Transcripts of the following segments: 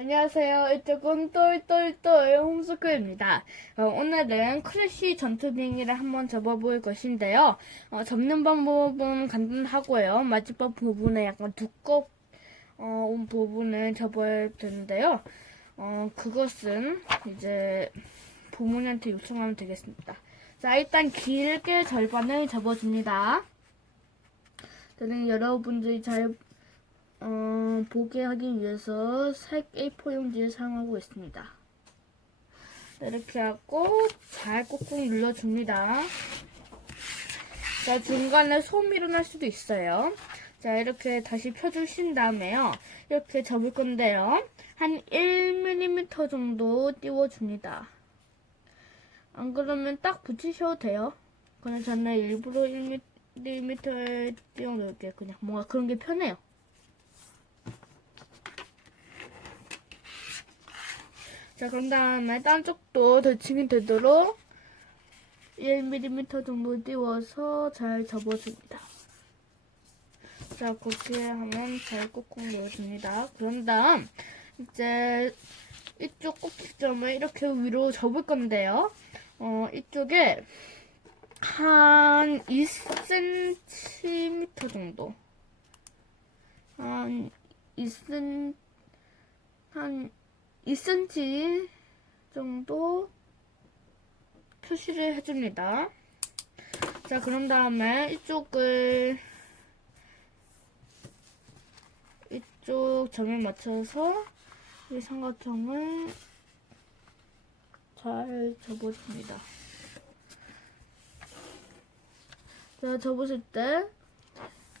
안녕하세요. 이쪽은 똘똘똘 홈스쿨입니다. 어, 오늘은 크래쉬 전투 비행기를 한번 접어볼 것인데요. 어, 접는 방법은 간단하고요. 마지막 부분에 약간 두꺼운 어, 부분을 접어야 되는데요. 어, 그것은 이제 부모님한테 요청하면 되겠습니다. 자, 일단 길게 절반을 접어줍니다. 저는 여러분들이 잘 어, 보게 하기 위해서 색 A4 용지를 사용하고 있습니다. 이렇게 하고 잘 꾹꾹 눌러줍니다. 자, 중간에 소음이 일어날 수도 있어요. 자, 이렇게 다시 펴주신 다음에요. 이렇게 접을 건데요. 한 1mm 정도 띄워줍니다. 안 그러면 딱 붙이셔도 돼요. 그냥 저는 일부러 1mm를 띄워 놓을게요. 그냥 뭔가 그런 게 편해요. 자, 그런 다음에 딴 쪽도 대칭이 되도록 1mm 정도 띄워서 잘 접어줍니다. 자, 그렇게 하면 잘 꾹꾹 넣어줍니다. 그런 다음, 이제 이쪽 꼭지점을 이렇게 위로 접을 건데요. 어, 이쪽에 한 2cm 정도. 한 2cm, 한 2cm 정도 표시를 해줍니다. 자, 그런 다음에 이쪽을 이쪽 점에 맞춰서 이 삼각형을 잘 접어줍니다. 자, 접으실 때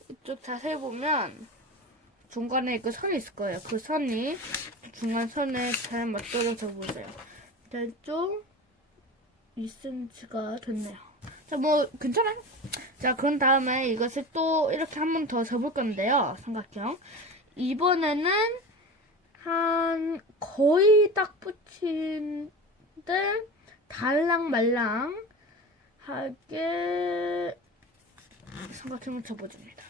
이쪽 자세히 보면 중간에 그 선이 있을 거예요. 그 선이 중간 선에 잘 맞도록 접으세요. 자, 좀 2cm가 됐네요. 자, 뭐, 괜찮아요. 자, 그런 다음에 이것을 또 이렇게 한 번 더 접을 건데요. 삼각형. 이번에는 한 거의 딱 붙인 데 달랑 말랑 하게 삼각형을 접어줍니다.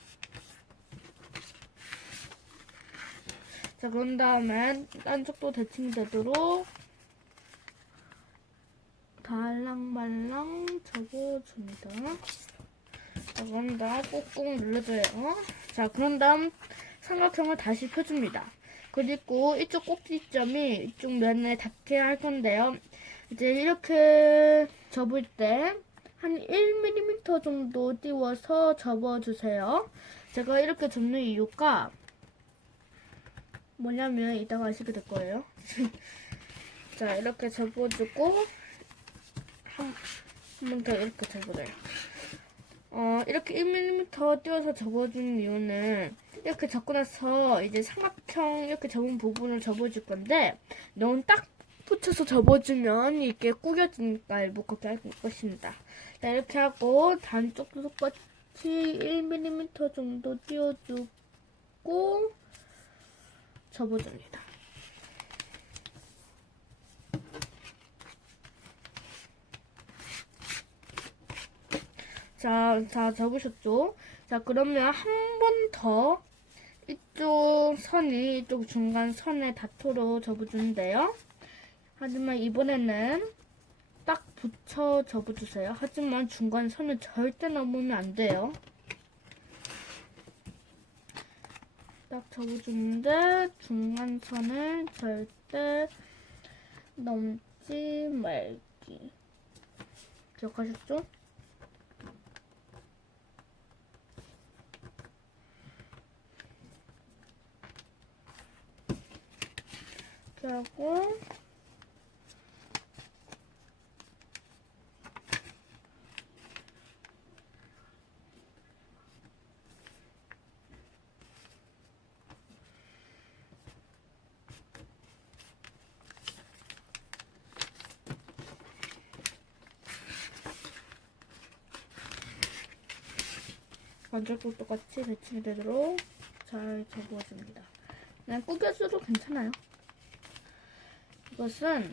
자, 그런 다음에 딴 쪽도 대칭 되도록 달랑말랑 접어줍니다. 자, 그런 다음 꾹꾹 눌러줘요. 자, 그런 다음 삼각형을 다시 펴줍니다. 그리고 이쪽 꼭지점이 이쪽 면에 닿게 할 건데요. 이제 이렇게 접을 때 한 1mm 정도 띄워서 접어주세요. 제가 이렇게 접는 이유가 뭐냐면 이따가 아시게 될 거예요. 자, 이렇게 접어주고 한 번 더 이렇게 접어줘요. 어, 이렇게 1mm 띄워서 접어주는 이유는 이렇게 접고 나서 이제 삼각형 이렇게 접은 부분을 접어줄 건데 너무 딱 붙여서 접어주면 이게 구겨지니까 일부 그렇게 할 것입니다. 자, 이렇게 하고 단쪽도 똑같이 1mm 정도 띄워주고 접어줍니다. 자, 자, 접으셨죠? 자, 그러면 한 번 더 이쪽 선이 이쪽 중간 선에 닿도록 접어주는데요. 하지만 이번에는 딱 붙여 접어주세요. 하지만 중간 선을 절대 넘으면 안 돼요. 딱 접어주는데 중간 선을 절대 넘지 말기. 기억하셨죠? 하고 반절도 똑같이 배치이 되도록 잘 접어줍니다. 그냥 구겨줘도 괜찮아요. 이것은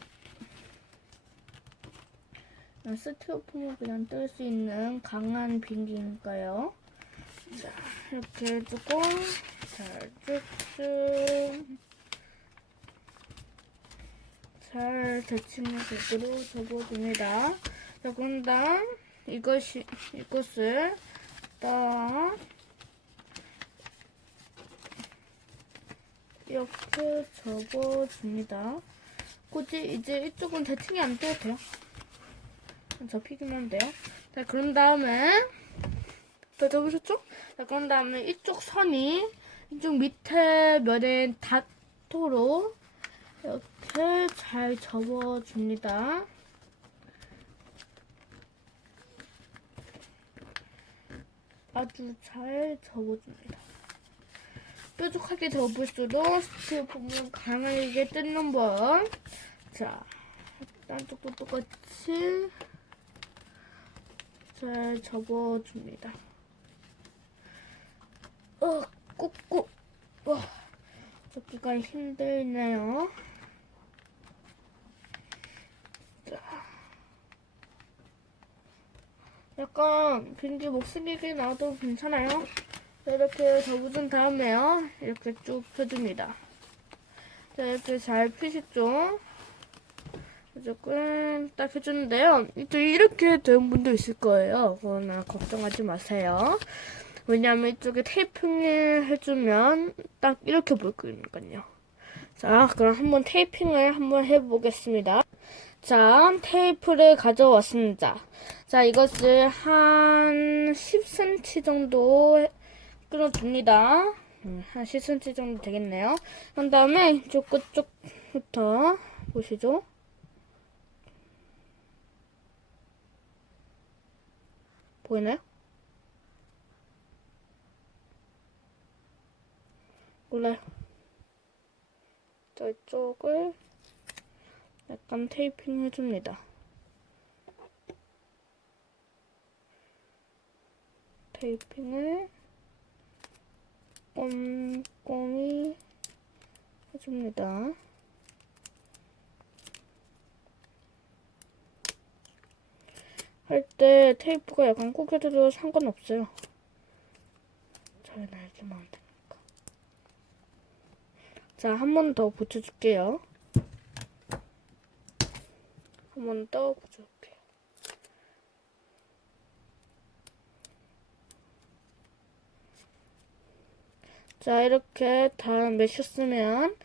스티로폼을 그냥 뜰 수 있는 강한 비행기니까요. 자, 이렇게 해주고 잘 쭉쭉 잘 대칭의 격으로 접어줍니다. 자, 그런 다음 이것이 이것을 딱 이렇게 접어줍니다. 굳이 이제 이쪽은 대칭이 안 돼도 돼요. 접히기만 돼요. 자, 그런 다음에 다 접으셨죠? 자, 그런 다음에 이쪽 선이 이쪽 밑에 면에 닿도록 이렇게 잘 접어줍니다. 아주 잘 접어줍니다. 뾰족하게 접을수록 스티로폼은 강하게 뜯는 법. 자, 딴 쪽도 똑같이 잘 접어줍니다. 어, 꾹꾹. 와, 접기가 힘들네요. 약간 비행기 목쓰리게 나와도 괜찮아요. 자, 이렇게 접어준 다음에요. 이렇게 쭉 펴줍니다. 자, 이렇게 잘 펴시죠? 조금 딱 해주는데요. 또 이렇게 된 분도 있을 거예요. 그러나 걱정하지 마세요. 왜냐하면 이쪽에 테이핑을 해주면 딱 이렇게 보일 거니까요. 자, 그럼 한번 테이핑을 한번 해보겠습니다. 자, 테이프를 가져왔습니다. 자, 이것을 한 10cm 정도 해- 끊어줍니다. 음, 한 10cm 정도 되겠네요. 그 다음에 이쪽 끝쪽부터 보시죠. 보이나요? 몰라요. 자, 이쪽을 약간 테이핑 해줍니다. 테이핑을 꼼꼼히 해줍니다. 할 때 테이프가 약간 구겨져도 상관없어요. 잘 날기만 하면 되니까. 자, 한 번 더 붙여줄게요. 한번더 붙여줄게요. 자, 이렇게 다 매셨으면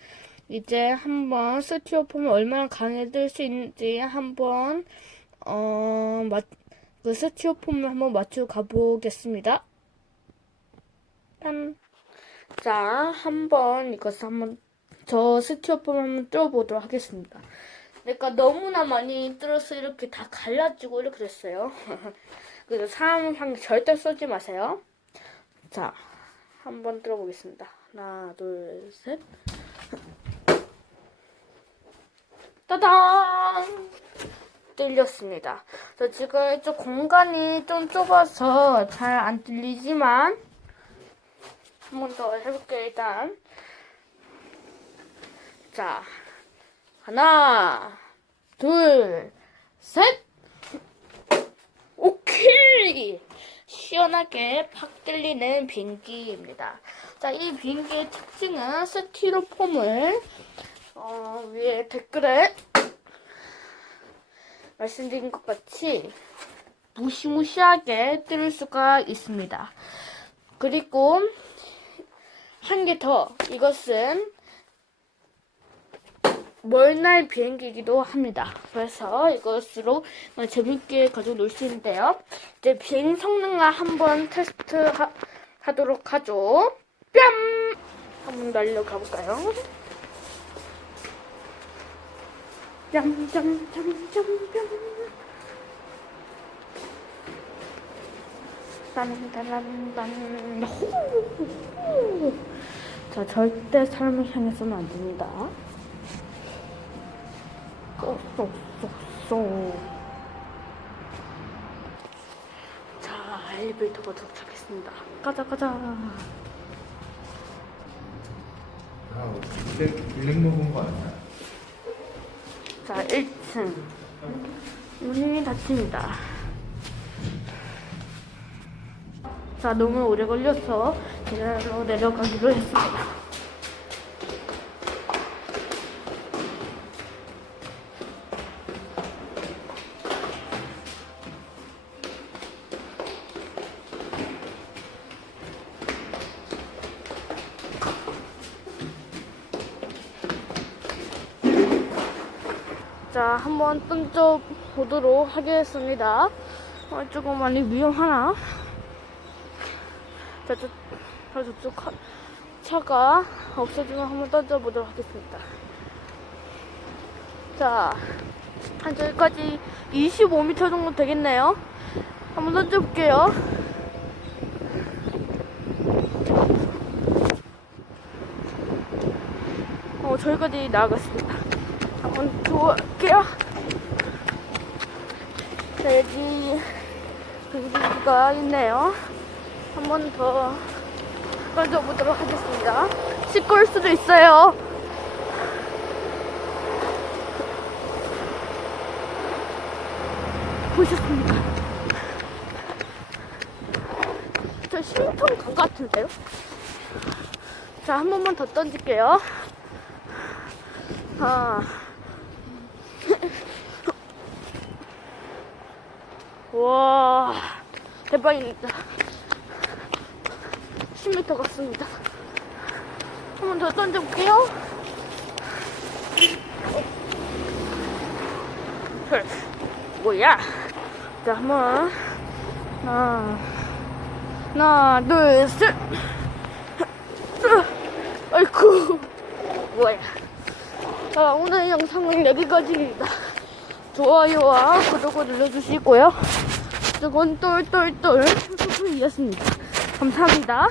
이제 한번 스티로폼이 얼마나 강해질 수 있는지 한번 어, 맞, 그 스티로폼을 한번 맞추고 가보겠습니다. 짠. 자, 한번 이것을 한번 저 스티로폼 한번 뚫어보도록 하겠습니다. 내가 너무나 많이 뚫어서 이렇게 다 갈라지고 이렇게 됐어요. 그래서 사람 향 절대 쏘지 마세요. 자, 한번 뚫어보겠습니다. 하나, 둘, 셋. 따당! 뚫렸습니다. 저 지금 이쪽 공간이 좀 좁아서 잘 안 뚫리지만 한 번 더 해볼게요, 일단. 자, 하나, 둘, 셋! 오케이! 시원하게 팍 뚫리는 비행기입니다. 자, 이 비행기의 특징은 스티로폼을 어, 위에 댓글에 말씀드린 것 같이 무시무시하게 뚫을 수가 있습니다. 그리고 한 개 더 이것은 멀날 비행기이기도 합니다. 그래서 이것으로 재밌게 가지고 놀 수 있는데요. 이제 비행 성능을 한번 테스트 하, 하도록 하죠. 뺨! 한번 날려가 볼까요? 뺨 뺨 뺨 뺨 뺨 딴딴딴딴 호! 자 절대 사람을 향해서는 안 됩니다. 쏙쏙쏙쏙 자 엘리베이터가 도착했습니다. 가자 가자. 아, 블랙, 블랙 먹은 거 아니야? 자 1층 문이 닫힙니다. 자 너무 오래 걸려서 계단으로 내려가기로 했습니다. 자, 한번 던져 보도록 하겠습니다. 어, 조금 많이 위험하나? 자, 저, 저, 저쪽 카- 차가 없어지면 한번 던져 보도록 하겠습니다. 자, 한 저기까지 25m 정도 되겠네요. 한번 던져 볼게요. 어, 저기까지 나아갔습니다. 한번 두어볼게요. 자, 여기 경기가 있네요. 한 번더 던져보도록 하겠습니다. 시끄러울 수도 있어요. 보셨습니까? 저 신통 간 같은데요? 자, 한 번만 더 던질게요. 아. 와, 대박입니다. 10m 갔습니다. 한 번 더 던져볼게요. 헐, 뭐야? 자, 한 번. 하나, 하나, 둘, 셋. 아이쿠, 뭐야. 자, 오늘 영상은 여기까지입니다. 좋아요와 구독을 눌러주시고요. 저건 똘똘똘 이었습니다. 감사합니다.